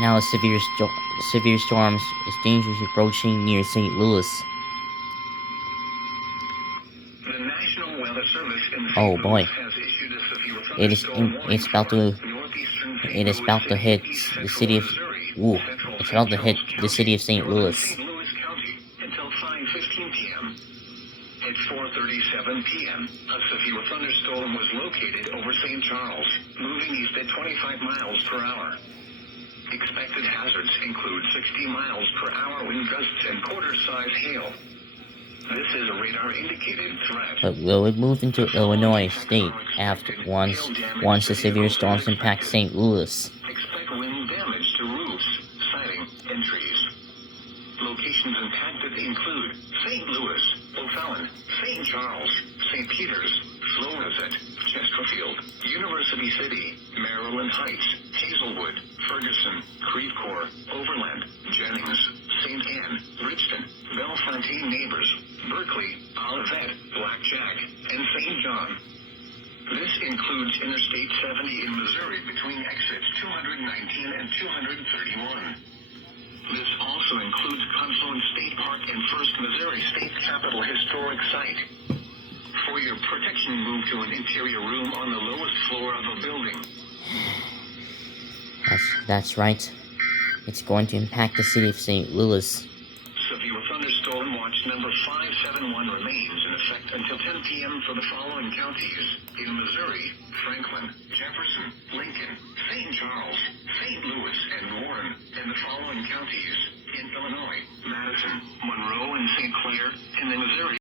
Now a severe storm is dangerously approaching near St. Louis. The National Weather Service in St. Oh boy. Louis has issued a severe thunderstorm warning It's about to for northeastern St. it is Louis about to City, hit East the Central city of Missouri, ooh, Central it's St. about to hit Charles the city of County, St. northern Louis. St. Louis County until 5:15 p.m. At 4:37 p.m., a severe thunderstorm was located over St. Charles, moving east at 25 miles per hour. Expected hazards include 60 miles per hour wind gusts and quarter-size hail. This is a radar-indicated threat. But will it move into Illinois state after once the severe storms impact St. Louis? Expect wind damage to roofs, siding, and trees. Locations impacted include St. Louis, O'Fallon, St. Charles, St. Peters, Florazette, Chesterfield, University City, Maryland Heights, Hazelwood, Ferguson, Creve Coeur, Overland, Jennings, St. Anne, Richton, Bellefontaine Neighbors, Berkeley, Olivet, Blackjack, and St. John. This includes Interstate 70 in Missouri between exits 219 and 231. This also includes Confluence State Park and First Missouri State Capitol Historic Site. For your protection, move to an interior room on the lowest floor of a building. That's right. It's going to impact the city of St. Louis. Severe thunderstorm watch number 571 remains in effect until 10 p.m. for the following counties in Missouri: Franklin, Jefferson, Lincoln, St. Charles, St. Louis, and Warren, and the following counties in Illinois: Madison, Monroe, and St. Clair, and the Missouri